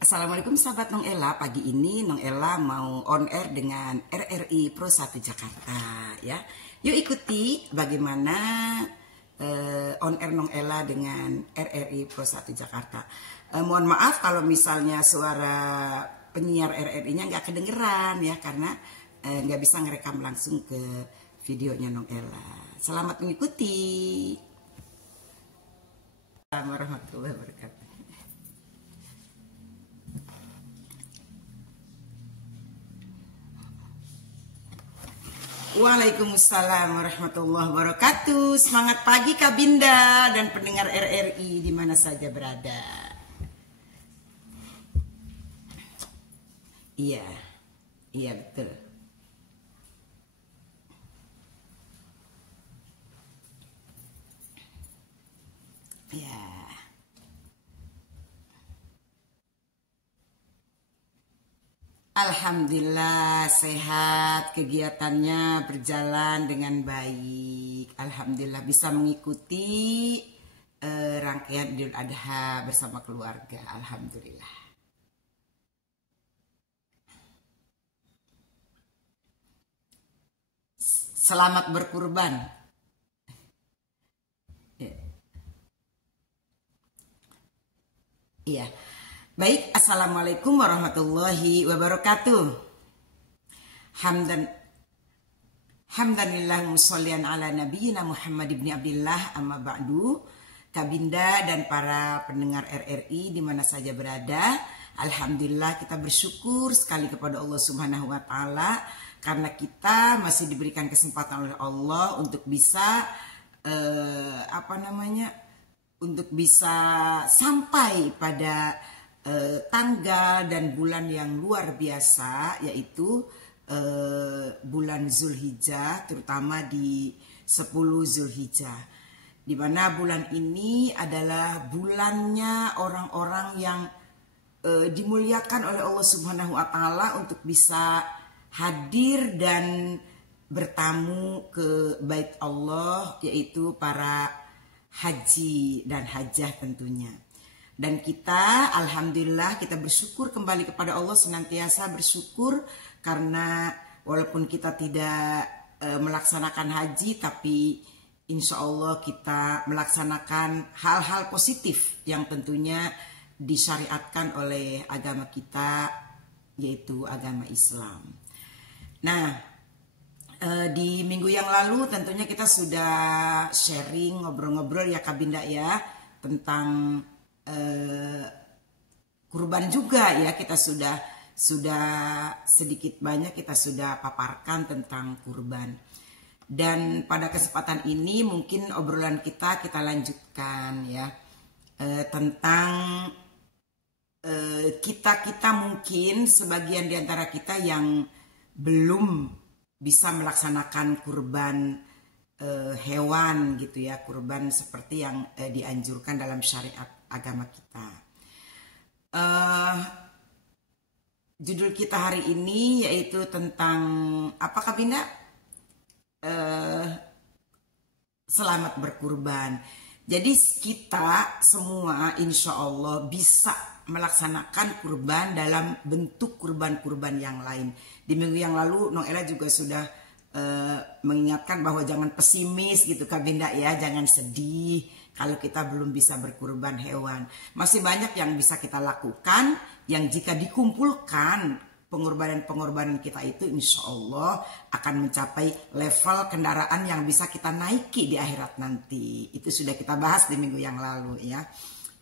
Assalamualaikum sahabat Nong Ella. Pagi ini Nong Ella mau on air dengan RRI Pro 1 Jakarta ya. Yuk ikuti bagaimana on air Nong Ella dengan RRI Pro 1 Jakarta. Mohon maaf kalau misalnya suara penyiar RRI-nya nggak kedengeran ya, karena nggak bisa ngerekam langsung ke videonya Nong Ella. Selamat mengikuti. Assalamualaikum warahmatullahi wabarakatuh. Waalaikumsalam warahmatullahi wabarakatuh. Semangat pagi Kak Binda dan pendengar RRI di mana saja berada. Iya, iya betul. Ya. Alhamdulillah sehat, kegiatannya berjalan dengan baik. Alhamdulillah bisa mengikuti rangkaian Idul Adha bersama keluarga. Alhamdulillah. Selamat berkurban. Iya. Baik, assalamualaikum warahmatullahi wabarakatuh. Hamdanillah musollian ala nabiyina Muhammad ibn Abdillah amma ba'du. Kabinda dan para pendengar RRI di mana saja berada, alhamdulillah kita bersyukur sekali kepada Allah Subhanahu wa taala karena kita masih diberikan kesempatan oleh Allah untuk bisa untuk bisa sampai pada tanggal dan bulan yang luar biasa, yaitu bulan Zulhijjah, terutama di 10 Zulhijjah, di mana bulan ini adalah bulannya orang-orang yang dimuliakan oleh Allah Subhanahu wa taala untuk bisa hadir dan bertamu ke bait Allah, yaitu para haji dan hajjah tentunya. Dan kita alhamdulillah kita bersyukur kembali kepada Allah, senantiasa bersyukur karena walaupun kita tidak melaksanakan haji, tapi insya Allah kita melaksanakan hal-hal positif yang tentunya disyariatkan oleh agama kita, yaitu agama Islam. Nah, di minggu yang lalu tentunya kita sudah sharing, ngobrol-ngobrol ya Kak Binda ya, tentang kurban juga ya. Kita sudah sedikit banyak kita sudah paparkan tentang kurban. Dan pada kesempatan ini mungkin obrolan kita lanjutkan ya, tentang kita mungkin sebagian di antara kita yang belum bisa melaksanakan kurban hewan gitu ya, kurban seperti yang dianjurkan dalam syariat agama kita. Judul kita hari ini yaitu tentang apa Kak Binda? Selamat berkurban. Jadi kita semua insya Allah bisa melaksanakan kurban dalam bentuk kurban-kurban yang lain. Di minggu yang lalu Nong Ella juga sudah mengingatkan bahwa jangan pesimis gitu Kak Binda ya, jangan sedih kalau kita belum bisa berkurban hewan. Masih banyak yang bisa kita lakukan, yang jika dikumpulkan pengorbanan-pengorbanan kita itu insya Allah akan mencapai level kendaraan yang bisa kita naiki di akhirat nanti. Itu sudah kita bahas di minggu yang lalu ya.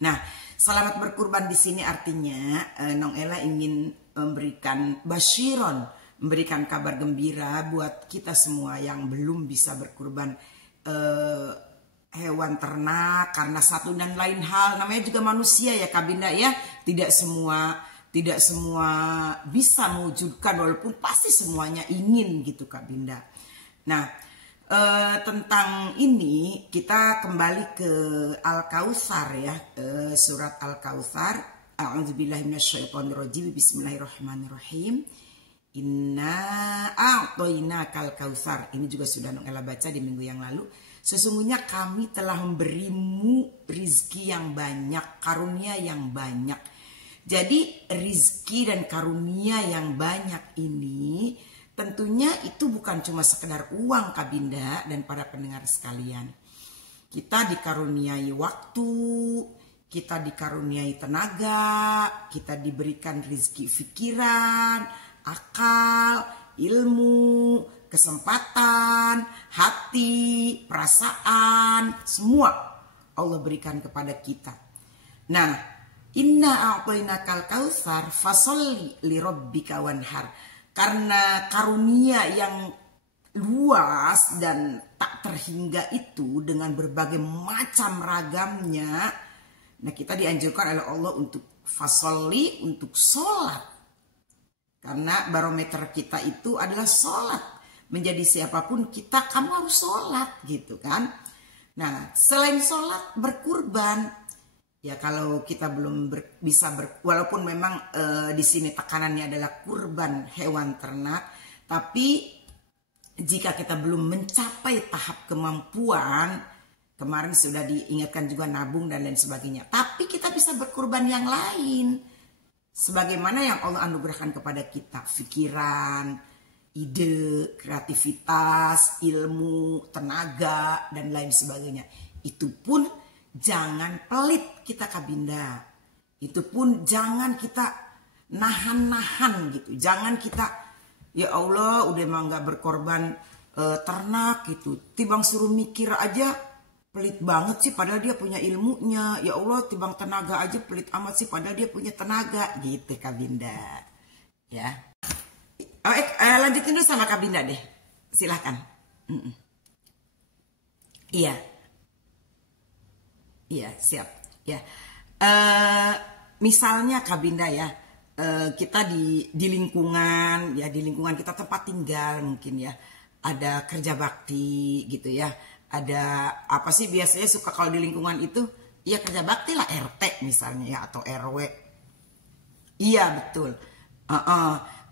Nah, selamat berkurban di sini artinya Nong Ella ingin memberikan basyiron, memberikan kabar gembira buat kita semua yang belum bisa berkurban hewan ternak karena satu dan lain hal, namanya juga manusia ya Kak Binda ya. Tidak semua bisa mewujudkan, walaupun pasti semuanya ingin gitu Kak Binda. Nah, tentang ini kita kembali ke Al-Kautsar ya, surat Al-Kautsar. A'udzubillahi minasyaitonirrajim. Bismillahirrahmanirrahim. Inna a'toinakal kautsar. Ini juga sudah Nong Ella baca di minggu yang lalu. Sesungguhnya kami telah memberimu rizki yang banyak, karunia yang banyak. Jadi rizki dan karunia yang banyak ini tentunya itu bukan cuma sekedar uang Kak Binda dan para pendengar sekalian. Kita dikaruniai waktu, kita dikaruniai tenaga, kita diberikan rizki pikiran, akal, ilmu, kesempatan, hati, perasaan, semua Allah berikan kepada kita. Nah, inna a'tainakal kautsar fasholli lirabbika wanhar. Karena karunia yang luas dan tak terhingga itu dengan berbagai macam ragamnya, nah kita dianjurkan oleh Allah untuk fasholli, untuk sholat. Karena barometer kita itu adalah sholat. Menjadi siapapun kita, kamu harus sholat gitu kan. Nah, selain sholat, berkurban. Ya kalau kita belum walaupun memang di sini tekanannya adalah kurban hewan ternak, tapi jika kita belum mencapai tahap kemampuan, kemarin sudah diingatkan juga nabung dan lain sebagainya. Tapi kita bisa berkurban yang lain, sebagaimana yang Allah anugerahkan kepada kita, pikiran, ide, kreativitas, ilmu, tenaga dan lain sebagainya. Itu pun jangan pelit kita Kak Binda. Itu pun jangan kita nahan-nahan gitu. Jangan kita ya Allah udah emang gak berkorban ternak gitu. Tibang suruh mikir aja pelit banget sih padahal dia punya ilmunya. Ya Allah tibang tenaga aja pelit amat sih padahal dia punya tenaga gitu Kak Binda. Ya. Lanjutin dulu sama Kak Binda deh. Silahkan. Iya. Iya siap ya. Misalnya Kak Binda ya, kita di lingkungan ya, di lingkungan kita tempat tinggal mungkin ya ada kerja bakti gitu ya, ada apa sih biasanya suka kalau di lingkungan itu ya kerja bakti lah, RT misalnya ya atau RW. Iya betul.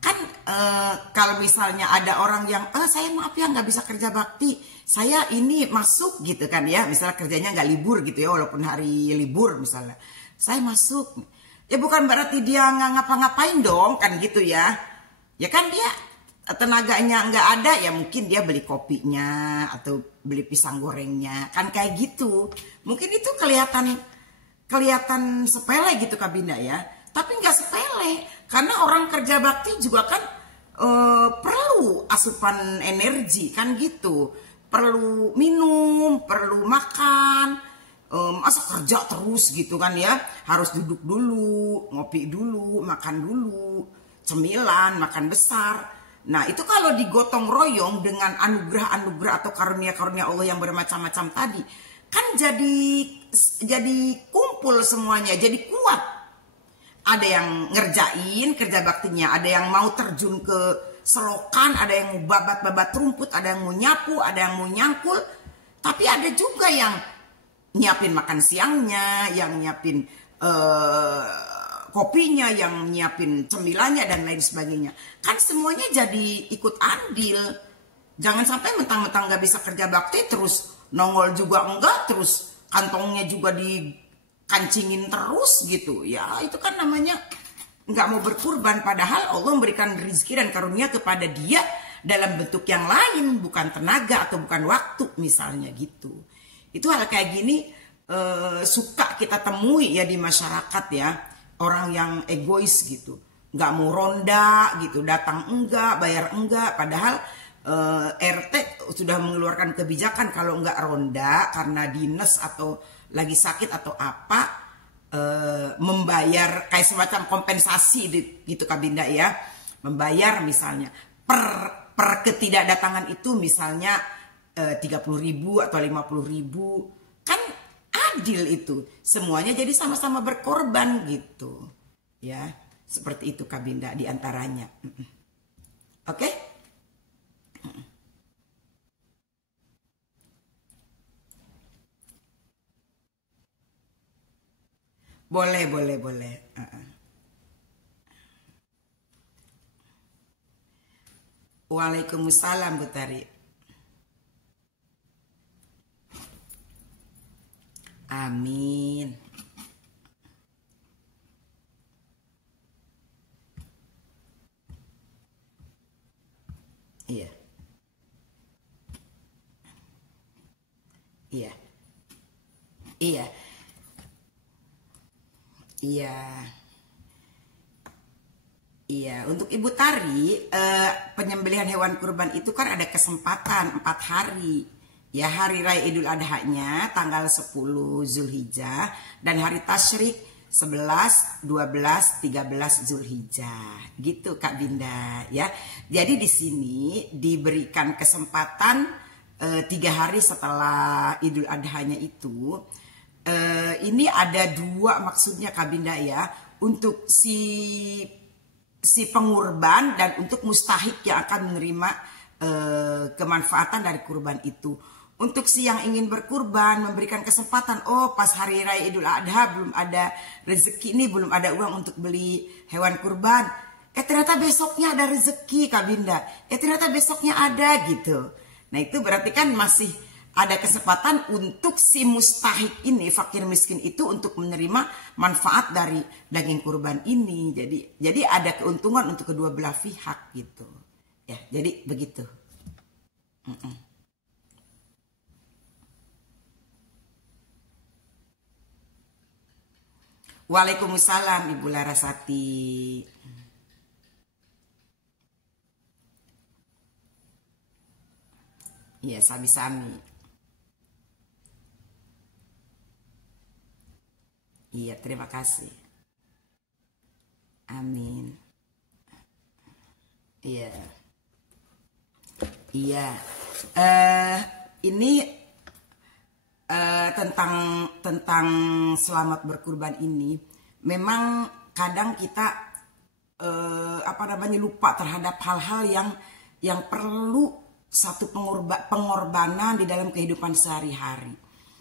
Kan kalau misalnya ada orang yang saya maaf ya nggak bisa kerja bakti, saya ini masuk gitu kan ya, misalnya kerjanya nggak libur gitu ya walaupun hari libur misalnya, saya masuk ya bukan berarti dia nggak ngapa-ngapain dong kan gitu ya kan dia tenaganya nggak ada ya mungkin dia beli kopinya atau beli pisang gorengnya kan kayak gitu, mungkin itu kelihatan sepele gitu Kak Binda ya, tapi nggak sepele karena orang kerja bakti juga kan perlu asupan energi kan gitu, perlu minum, perlu makan, masa kerja terus gitu kan ya, harus duduk dulu, ngopi dulu, makan dulu, cemilan, makan besar. Nah itu kalau digotong royong dengan anugerah-anugerah atau karunia-karunia Allah yang bermacam-macam tadi, kan jadi kumpul semuanya, jadi kuat. Ada yang ngerjain kerja baktinya, ada yang mau terjun ke selokan, ada yang mau babat-babat rumput, ada yang mau nyapu, ada yang mau nyangkul. Tapi ada juga yang nyiapin makan siangnya, yang nyiapin kopinya, yang nyiapin cemilannya dan lain sebagainya. Kan semuanya jadi ikut andil. Jangan sampai mentang-mentang gak bisa kerja bakti terus nongol juga enggak, terus kantongnya juga dikancingin terus gitu. Ya itu kan namanya nggak mau berkurban, padahal Allah memberikan rezeki dan karunia kepada dia dalam bentuk yang lain, bukan tenaga atau bukan waktu misalnya gitu. Itu hal kayak gini suka kita temui ya di masyarakat ya, orang yang egois gitu, nggak mau ronda gitu, datang enggak, bayar enggak, padahal RT sudah mengeluarkan kebijakan kalau nggak ronda karena dinas atau lagi sakit atau apa, membayar kayak semacam kompensasi gitu Kak Binda ya, membayar misalnya per ketidakdatangan itu misalnya 30.000 atau 50.000, kan adil itu, semuanya jadi sama-sama berkorban gitu ya, seperti itu Kak Binda diantaranya. Oke? Boleh. Waalaikumsalam Bu Tari. Amin. Iya. Iya. Iya. Iya. Iya, untuk Ibu Tari, penyembelihan hewan kurban itu kan ada kesempatan 4 hari. Ya, hari raya Idul Adha-nya tanggal 10 Zulhijjah dan hari tasyrik 11, 12, 13 Zulhijjah. Gitu Kak Binda ya. Jadi di sini diberikan kesempatan 3 hari setelah Idul Adha-nya itu. Ini ada 2 maksudnya Kak Binda ya. Untuk si pengurban dan untuk mustahik yang akan menerima kemanfaatan dari kurban itu. Untuk si yang ingin berkurban memberikan kesempatan, oh pas hari raya Idul Adha belum ada rezeki nih, belum ada uang untuk beli hewan kurban. Ternyata besoknya ada rezeki Kak Binda. Ternyata besoknya ada gitu. Nah itu berarti kan masih ada kesempatan untuk si mustahik ini, fakir miskin itu untuk menerima manfaat dari daging kurban ini. Jadi ada keuntungan untuk kedua belah pihak gitu. Ya, jadi begitu. Waalaikumsalam Ibu Larasati. Iya, sami-sami. Iya, terima kasih. Amin. Iya. Iya. Ini tentang selamat berkurban ini memang kadang kita lupa terhadap hal-hal yang perlu satu pengorbanan di dalam kehidupan sehari-hari.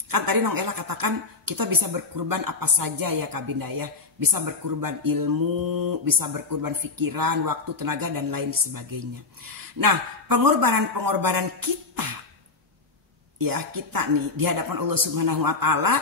Kan tadi Nong Ella katakan kita bisa berkurban apa saja ya Kak Binda ya. Bisa berkurban ilmu, bisa berkurban pikiran, waktu, tenaga dan lain sebagainya. Nah, pengorbanan kita ya, kita nih di hadapan Allah Subhanahu wa taala,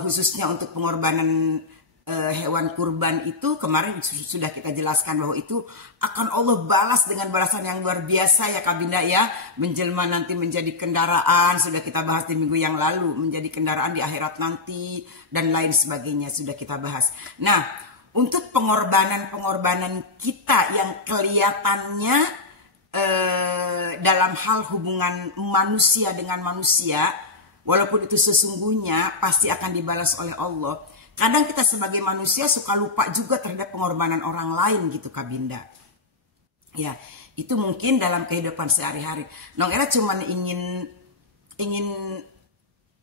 khususnya untuk pengorbanan hewan kurban itu kemarin sudah kita jelaskan bahwa itu akan Allah balas dengan balasan yang luar biasa ya Kak Binda ya, menjelma nanti menjadi kendaraan, sudah kita bahas di minggu yang lalu, menjadi kendaraan di akhirat nanti dan lain sebagainya sudah kita bahas. Nah, untuk pengorbanan kita yang kelihatannya dalam hal hubungan manusia dengan manusia, walaupun itu sesungguhnya pasti akan dibalas oleh Allah. Kadang kita sebagai manusia suka lupa juga terhadap pengorbanan orang lain gitu Kak Binda. Ya, itu mungkin dalam kehidupan sehari-hari. Nong Ella cuma ingin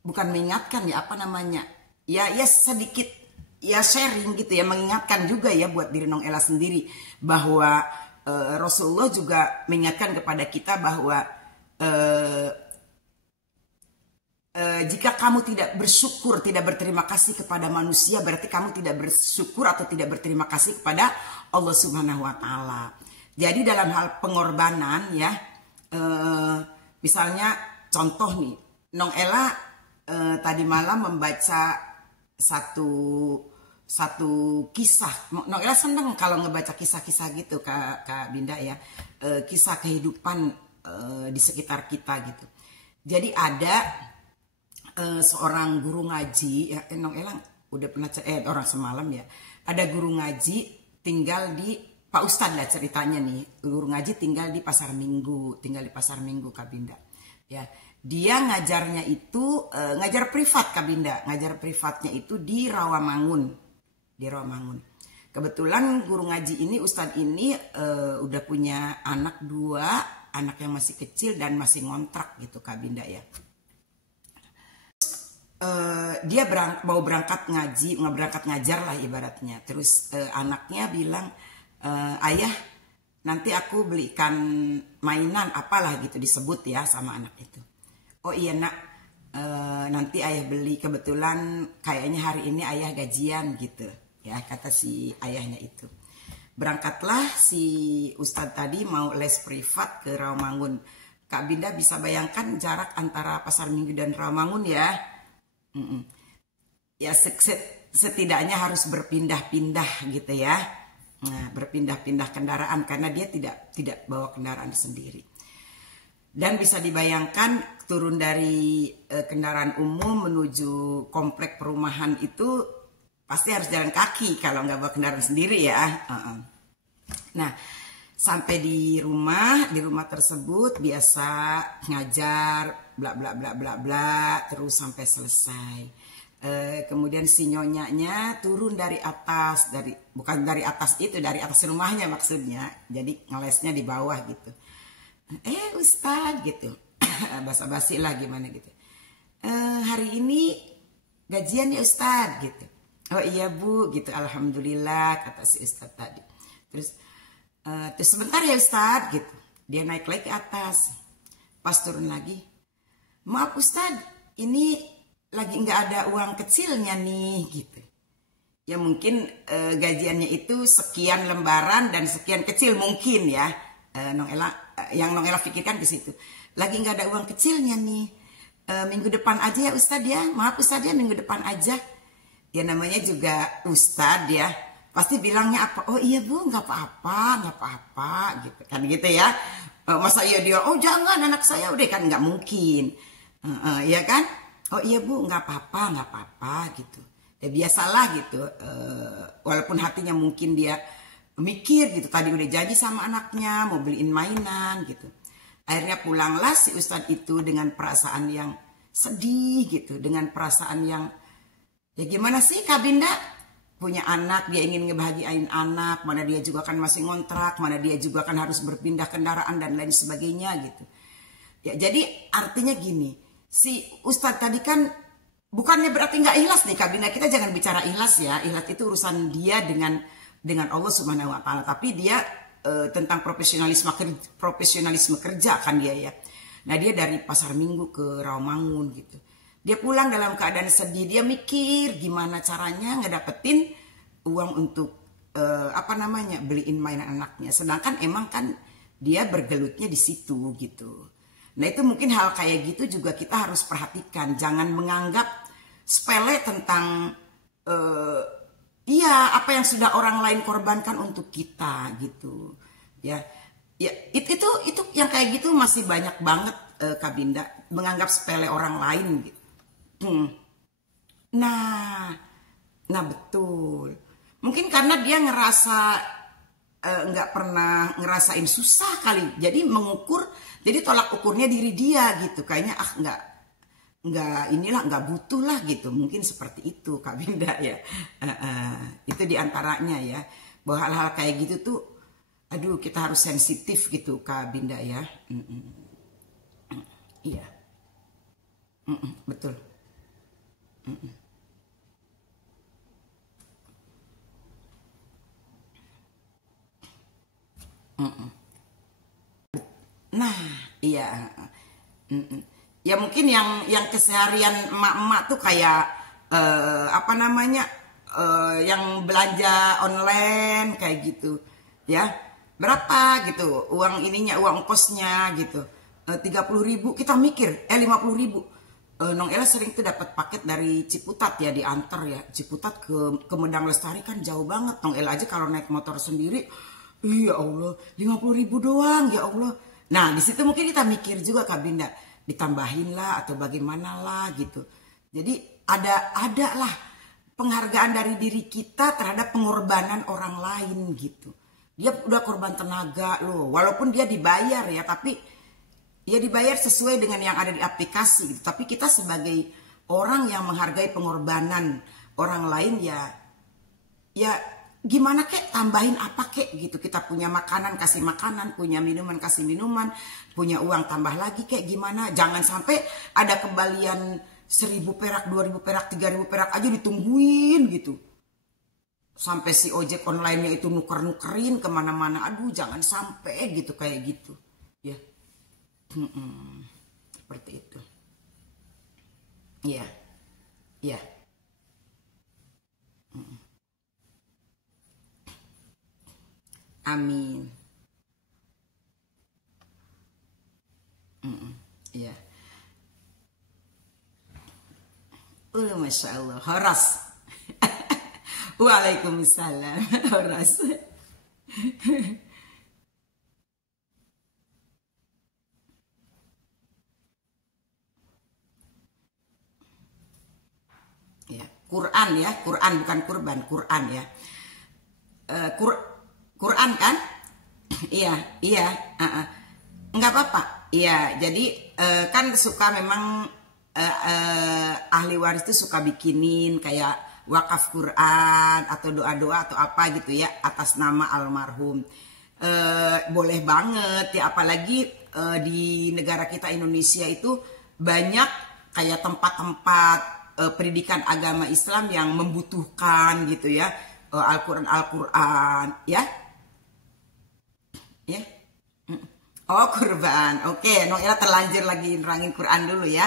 bukan mengingatkan ya ya sedikit ya sharing gitu ya, mengingatkan juga ya buat diri Nong Ella sendiri bahwa Rasulullah juga mengingatkan kepada kita bahwa jika kamu tidak bersyukur, tidak berterima kasih kepada manusia, berarti kamu tidak bersyukur atau tidak berterima kasih kepada Allah Subhanahu wa taala. Jadi dalam hal pengorbanan ya, misalnya contoh nih, Nong Ella tadi malam membaca satu kisah. Nong Ella senang kalau ngebaca kisah-kisah gitu Kak Binda ya, kisah kehidupan di sekitar kita gitu. Jadi ada seorang guru ngaji ya, Nong Ella udah pernah orang semalam ya, ada guru ngaji tinggal di Pak Ustadz lah ceritanya nih, guru ngaji tinggal di Pasar Minggu Kak Binda ya. Dia ngajarnya itu ngajar privat Kak Binda, ngajar privatnya itu di Rawamangun. Kebetulan guru ngaji ini, Ustadz ini udah punya anak 2, anak yang masih kecil dan masih ngontrak gitu Kak Binda ya. Dia mau berangkat ngaji, berangkat ngajar lah ibaratnya. Terus anaknya bilang, ayah nanti aku belikan mainan apalah gitu disebut ya sama anak itu. Oh iya nak, nanti ayah beli, kebetulan kayaknya hari ini ayah gajian gitu ya, kata si ayahnya itu. Berangkatlah si Ustadz tadi mau les privat ke Rawamangun. Kak Binda bisa bayangkan jarak antara Pasar Minggu dan Rawamangun ya. Ya setidaknya harus berpindah-pindah gitu ya. Nah, berpindah-pindah kendaraan karena dia tidak bawa kendaraan sendiri. Dan bisa dibayangkan turun dari kendaraan umum menuju komplek perumahan itu pasti harus jalan kaki kalau nggak bawa kendaraan sendiri ya. Nah, sampai di rumah tersebut biasa ngajar bla bla bla bla bla terus sampai selesai. Kemudian si nyonyanya turun dari atas, bukan dari atas itu, dari atas rumahnya maksudnya. Jadi ngelesnya di bawah gitu. Ustadz gitu. Basa-basi lah gimana gitu. Hari ini gajian ya Ustadz gitu. Oh iya Bu gitu, alhamdulillah kata si Ustadz tadi. Terus sebentar ya Ustadz gitu. Dia naik lagi ke atas. Pas turun lagi, maaf Ustadz, ini lagi nggak ada uang kecilnya nih gitu. Ya mungkin gajiannya itu sekian lembaran dan sekian kecil mungkin ya. Yang Nong Ela pikirkan ke situ. Lagi nggak ada uang kecilnya nih. Minggu depan aja ya Ustadz ya. Maaf Ustadz ya, minggu depan aja. Ya namanya juga Ustadz ya. Pasti bilangnya apa? Oh iya Bu, nggak apa-apa gitu kan gitu ya. Masa iya dia, oh jangan anak saya udah kan, nggak mungkin. Ya kan? Oh iya Bu, nggak apa-apa gitu. Ya biasalah gitu. Walaupun hatinya mungkin dia mikir gitu, tadi udah janji sama anaknya mau beliin mainan gitu. Akhirnya pulanglah si Ustadz itu dengan perasaan yang sedih gitu, dengan perasaan yang ya gimana sih Kak Binda, punya anak, dia ingin ngebahagiain anak, mana dia juga kan masih ngontrak, mana dia juga kan harus berpindah kendaraan dan lain sebagainya gitu. Ya jadi artinya gini, si Ustadz tadi kan bukannya berarti nggak ikhlas nih Kak Binda, kita jangan bicara ikhlas ya, ikhlas itu urusan dia dengan Allah Subhanahu wa taala, tapi dia tentang profesionalisme kerja kan dia ya. Nah, dia dari Pasar Minggu ke Rawamangun gitu. Dia pulang dalam keadaan sedih, dia mikir gimana caranya ngedapetin uang untuk beliin mainan anaknya. Sedangkan emang kan dia bergelutnya di situ gitu. Nah, itu mungkin hal kayak gitu juga kita harus perhatikan, jangan menganggap sepele tentang apa yang sudah orang lain korbankan untuk kita gitu ya. Itu yang kayak gitu masih banyak banget Kak Binda, menganggap sepele orang lain gitu. Nah betul, mungkin karena dia ngerasa nggak pernah ngerasain susah kali, jadi tolak ukurnya diri dia gitu, kayaknya nggak butuh lah gitu, mungkin seperti itu Kak Binda ya. Itu diantaranya ya, bahwa hal-hal kayak gitu tuh aduh kita harus sensitif gitu Kak Binda ya. Iya. Betul. Nah iya. Ya mungkin yang keseharian emak-emak tuh kayak yang belanja online kayak gitu ya, berapa gitu uang ininya, uang ongkosnya gitu, 30.000, kita mikir 50.000. Nong Ella sering tuh dapat paket dari Ciputat ya, diantar ya, Ciputat ke Medang Lestari kan jauh banget. Nong Ella aja kalau naik motor sendiri, ya Allah 50.000 doang ya Allah. Nah di situ mungkin kita mikir juga Kak Binda, ditambahin lah atau bagaimana lah gitu. Jadi ada lah penghargaan dari diri kita terhadap pengorbanan orang lain gitu. Dia udah korban tenaga loh, walaupun dia dibayar ya, tapi ya dibayar sesuai dengan yang ada di aplikasi gitu. Tapi kita sebagai orang yang menghargai pengorbanan orang lain ya gimana kek, tambahin apa kek gitu. Kita punya makanan kasih makanan, punya minuman kasih minuman, punya uang tambah lagi kek gimana. Jangan sampai ada kembalian 1.000 perak, 2.000 perak, 3.000 perak aja ditungguin gitu. Sampai si ojek online-nya itu nuker-nukerin kemana-mana. Aduh jangan sampai gitu kayak gitu ya. Seperti itu. Iya. Iya. Amin. Iya. Masya Allah. Horas. Waalaikumsalam. Horas. Quran ya, Quran bukan kurban, Quran ya. Quran kan? Iya, iya, nggak apa-apa. Iya, jadi kan suka memang ahli waris itu suka bikinin kayak wakaf Quran atau doa-doa atau apa gitu ya atas nama almarhum. Boleh banget ya, apalagi di negara kita Indonesia itu banyak kayak tempat-tempat pendidikan agama Islam yang membutuhkan gitu ya Al-Quran ya. Ya. Oh kurban, oke. Noela terlanjur lagi nerangin Quran dulu ya.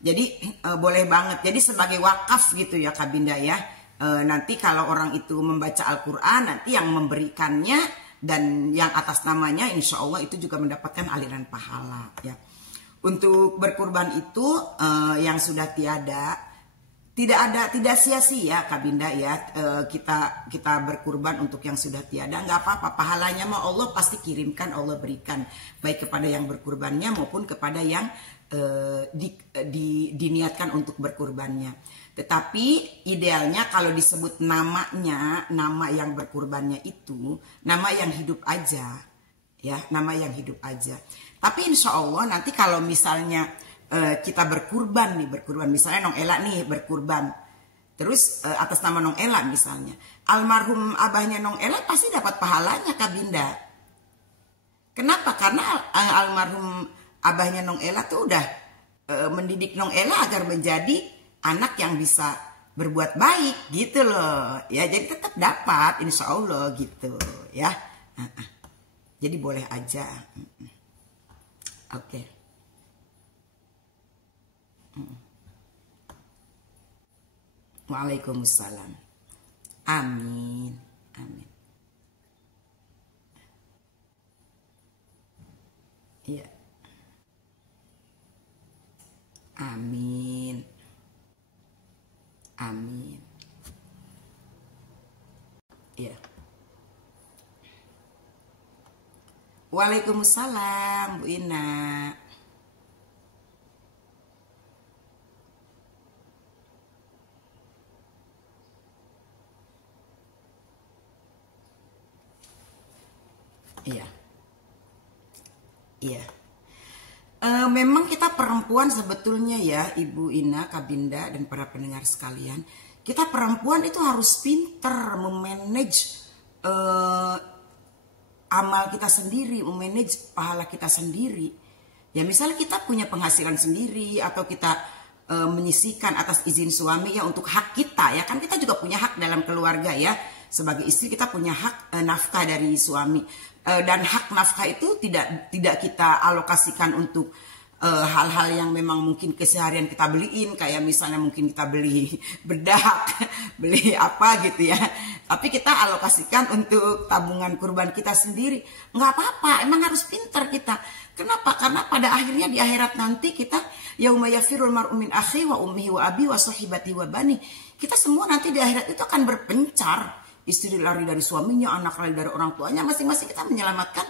Jadi boleh banget. Jadi sebagai wakaf gitu ya Kak Binda ya. Nanti kalau orang itu membaca Al-Quran, nanti yang memberikannya dan yang atas namanya, insya Allah itu juga mendapatkan aliran pahala ya. Untuk berkurban itu yang sudah tiada, tidak sia-sia Kak Binda ya, kita berkurban untuk yang sudah tiada, nggak apa-apa, pahalanya mah Allah pasti kirimkan, Allah berikan baik kepada yang berkurbannya maupun kepada yang diniatkan untuk berkurbannya. Tetapi idealnya kalau disebut namanya, nama yang berkurbannya itu nama yang hidup aja ya, nama yang hidup aja. Tapi insya Allah nanti kalau misalnya kita berkurban misalnya Nong Ela nih berkurban terus atas nama Nong Ela misalnya, almarhum abahnya Nong Ela pasti dapat pahalanya Kak Binda. Kenapa? Karena almarhum abahnya Nong Ela tuh udah mendidik Nong Ela agar menjadi anak yang bisa berbuat baik gitu loh ya, jadi tetap dapat insya Allah gitu ya. Jadi boleh aja. Oke. Waalaikumsalam. Amin. Amin. Iya. Amin. Amin. Iya. Waalaikumsalam Bu Ina. Iya, iya. Memang kita perempuan sebetulnya ya, Ibu Ina, Kak Binda, dan para pendengar sekalian, kita perempuan itu harus pinter memanage amal kita sendiri, memanage pahala kita sendiri. Ya misalnya kita punya penghasilan sendiri atau kita menyisihkan atas izin suami ya untuk hak kita ya, kan kita juga punya hak dalam keluarga ya. Sebagai istri kita punya hak nafkah dari suami. Dan hak nafkah itu tidak kita alokasikan untuk hal-hal yang memang mungkin keseharian kita beliin, kayak misalnya mungkin kita beli bedak, beli apa gitu ya. Tapi kita alokasikan untuk tabungan kurban kita sendiri. Nggak apa-apa, emang harus pintar kita. Kenapa? Karena pada akhirnya di akhirat nanti kita yauma yafirul mar'u min akhi wa ummihi wa abi wa sahibati wa bani. Kita semua nanti di akhirat itu akan berpencar. Istri lari dari suaminya, anak lari dari orang tuanya, masing-masing kita menyelamatkan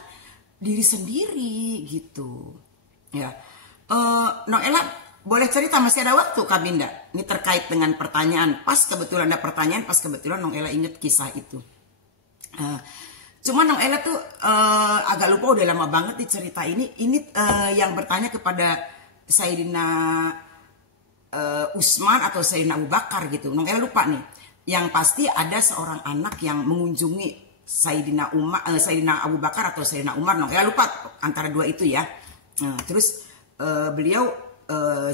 diri sendiri gitu. Ya, Noela boleh cerita, masih ada waktu Kak Binda. Ini terkait dengan pertanyaan. Pas kebetulan ada pertanyaan, pas kebetulan Noela inget kisah itu. Cuma Noela tuh agak lupa, udah lama banget di cerita ini. Ini yang bertanya kepada Sayyidina Utsman atau Sayyidina Abu Bakar gitu. Noela lupa nih. Yang pasti ada seorang anak yang mengunjungi Sayyidina Abu Bakar atau Sayyidina Umar. Ya lupa antara dua itu ya. Terus beliau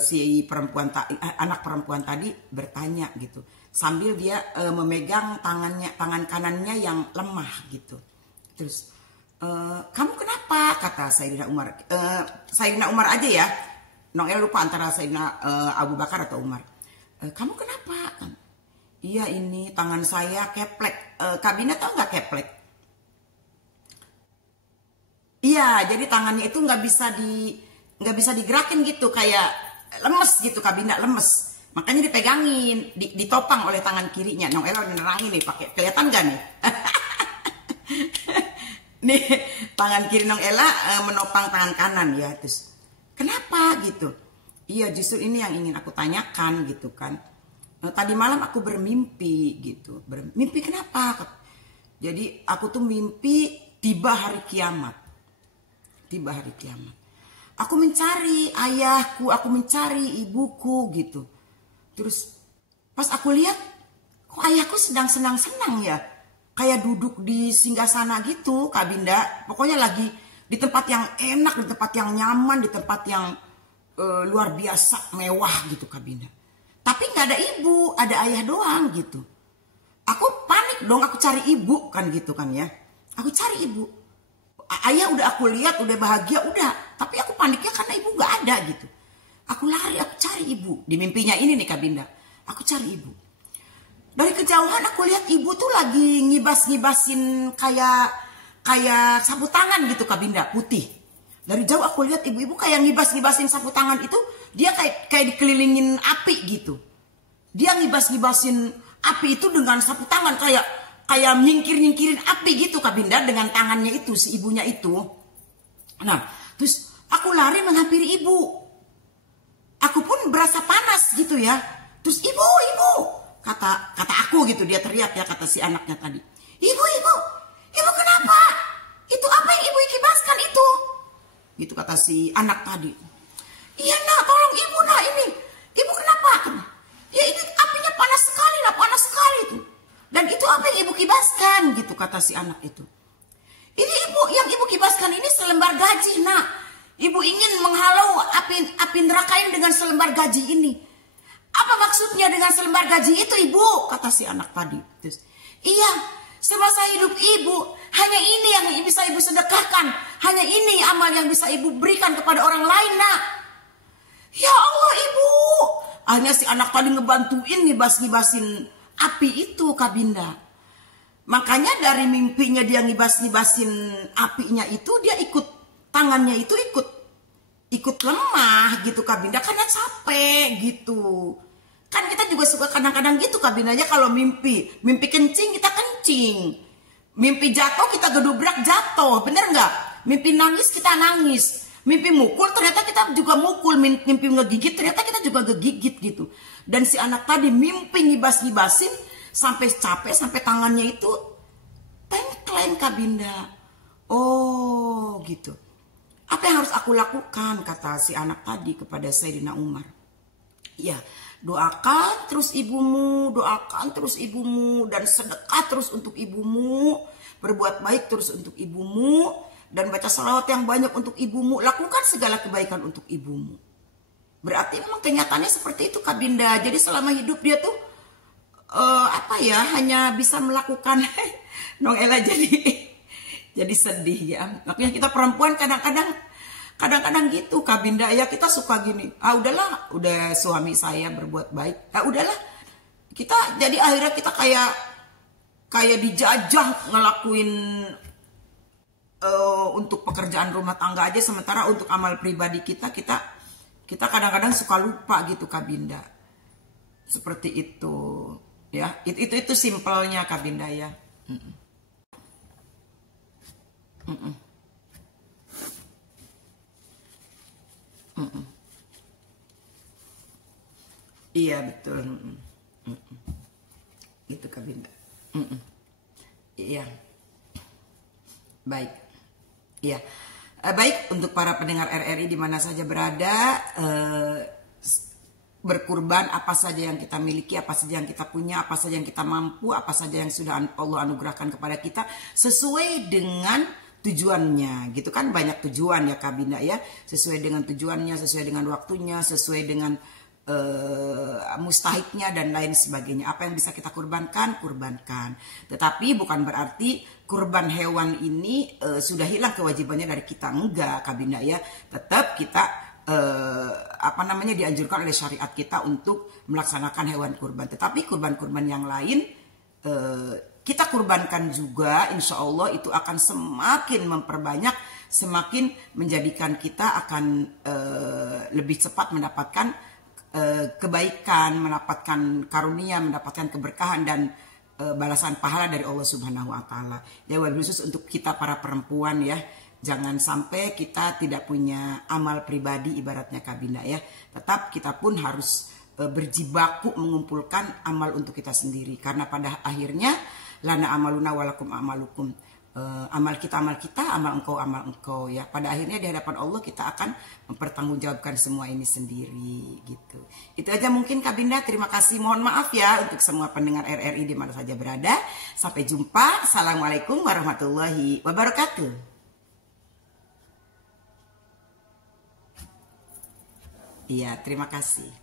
si anak perempuan tadi bertanya gitu, sambil dia memegang tangan kanannya yang lemah gitu. Terus kamu kenapa, kata Sayyidina Umar. Sayyidina Umar aja ya. Noel lupa antara Sayyidina Abu Bakar atau Umar. Kamu kenapa? Iya, ini tangan saya keplek. Kak Binda tahu nggak keplek? Iya, jadi tangannya itu nggak bisa digerakin gitu, kayak lemes gitu. Kak Binda lemes, makanya dipegangin, ditopang oleh tangan kirinya. Nong Ella nerangin nih, pakai, kelihatan gak nih? Nih tangan kiri Nong Ella menopang tangan kanan ya. Terus kenapa gitu? Iya, justru ini yang ingin aku tanyakan gitu kan. Tadi malam aku bermimpi gitu. Bermimpi kenapa? Jadi aku tuh mimpi tiba hari kiamat. Tiba hari kiamat. Aku mencari ayahku, aku mencari ibuku gitu. Terus pas aku lihat, kok ayahku sedang senang-senang ya. Kayak duduk di singgasana gitu, Kak Binda. Pokoknya lagi di tempat yang enak, di tempat yang nyaman, di tempat yang luar biasa, mewah gitu, Kak Binda. Tapi nggak ada ibu, ada ayah doang gitu. Aku panik dong, aku cari ibu kan gitu kan ya. Aku cari ibu. Ayah udah aku lihat, udah bahagia, udah. Tapi aku paniknya karena ibu nggak ada gitu. Aku lari, aku cari ibu. Di mimpinya ini nih Kak Binda. Aku cari ibu. Dari kejauhan aku lihat ibu tuh lagi ngibas-ngibasin kayak sapu tangan gitu Kak Binda, putih. Dari jauh aku lihat ibu-ibu kayak ngibas-ngibasin sapu tangan itu. Dia kayak dikelilingin api gitu. Dia ngibas-ngibasin api itu dengan sapu tangan kayak nyingkirin api gitu Kak Binda dengan tangannya itu, si ibunya itu. Nah, terus aku lari menghampiri ibu. Aku pun berasa panas gitu ya. Terus ibu, kata aku gitu, dia teriak ya, kata si anaknya tadi. Ibu kenapa? Itu apa yang ibu ikibaskan itu? Gitu kata si anak tadi. Iya nak, tolong ibu nak ini. Ibu kenapa? Ya ini apinya panas sekali nak, panas sekali itu. Dan itu apa yang ibu kibaskan? Gitu kata si anak itu. Ini yang ibu kibaskan ini selembar gaji nak. Ibu ingin menghalau api neraka ini dengan selembar gaji ini. Apa maksudnya dengan selembar gaji itu ibu? Kata si anak tadi. Terus, iya, semasa hidup ibu hanya ini yang bisa ibu sedekahkan. Hanya ini amal yang bisa ibu berikan kepada orang lain nak. Ya Allah ibu. Akhirnya si anak tadi ngebantuin ngibas-ngibasin api itu Kak Binda. Makanya dari mimpinya dia ngibas-ngibasin apinya itu, dia tangannya itu ikut lemah gitu Kak Binda, karena capek gitu. Kan kita juga suka kadang-kadang gitu Kak Binda ya, kalau mimpi kencing kita kencing. Mimpi jatuh kita gedubrak jatuh, bener nggak? Mimpi nangis kita nangis. Mimpi mukul ternyata kita juga mukul, mimpi ngegigit ternyata kita juga ngegigit gitu. Dan si anak tadi mimpi ngibas-ngibasin sampai capek, sampai tangannya itu tengklen Kak Binda. Oh gitu. Apa yang harus aku lakukan, kata si anak tadi kepada Sayyidina Umar. Ya, doakan terus ibumu, dan sedekah terus untuk ibumu, berbuat baik terus untuk ibumu, dan baca salawat yang banyak untuk ibumu, lakukan segala kebaikan untuk ibumu. Berarti memang kenyataannya seperti itu Kak Binda. Jadi selama hidup dia tuh hanya bisa melakukan Nong Ella jadi sedih ya. Makanya kita perempuan kadang-kadang gitu Kak Binda ya, kita suka gini. Udahlah, udah suami saya berbuat baik. Udahlah. Kita jadi akhirnya kita kayak dijajah ngelakuin untuk pekerjaan rumah tangga aja, sementara untuk amal pribadi kita kadang-kadang suka lupa gitu Kak Binda. Seperti itu ya. Itu simpelnya Kak Binda ya. Iya betul. Itu Kak Binda. Iya. Baik. Iya. Baik, untuk para pendengar RRI di mana saja berada, berkurban apa saja yang kita miliki, apa saja yang kita punya, apa saja yang kita mampu, apa saja yang sudah Allah anugerahkan kepada kita, sesuai dengan tujuannya gitu kan. Banyak tujuan ya Kak Binda ya, sesuai dengan tujuannya, sesuai dengan waktunya, sesuai dengan mustahiknya dan lain sebagainya. Apa yang bisa kita kurbankan, kurbankan. Tetapi bukan berarti kurban hewan ini sudah hilang kewajibannya dari kita, enggak Kak Binda ya. Tetap kita dianjurkan oleh syariat kita untuk melaksanakan hewan kurban. Tetapi kurban-kurban yang lain kita kurbankan juga, insya Allah itu akan semakin memperbanyak, semakin menjadikan kita akan lebih cepat mendapatkan kebaikan, mendapatkan karunia, mendapatkan keberkahan dan balasan pahala dari Allah Subhanahu wa taala. Ya, wabil khusus untuk kita para perempuan ya. Jangan sampai kita tidak punya amal pribadi ibaratnya Kak Binda ya. Tetap kita pun harus berjibaku mengumpulkan amal untuk kita sendiri, karena pada akhirnya lana amaluna walakum amalukum, amal kita amal engkau ya. Pada akhirnya di hadapan Allah kita akan mempertanggungjawabkan semua ini sendiri gitu. Itu aja mungkin Kak Binda, terima kasih, mohon maaf ya untuk semua pendengar RRI di mana saja berada. Sampai jumpa, assalamualaikum warahmatullahi wabarakatuh. Iya, terima kasih.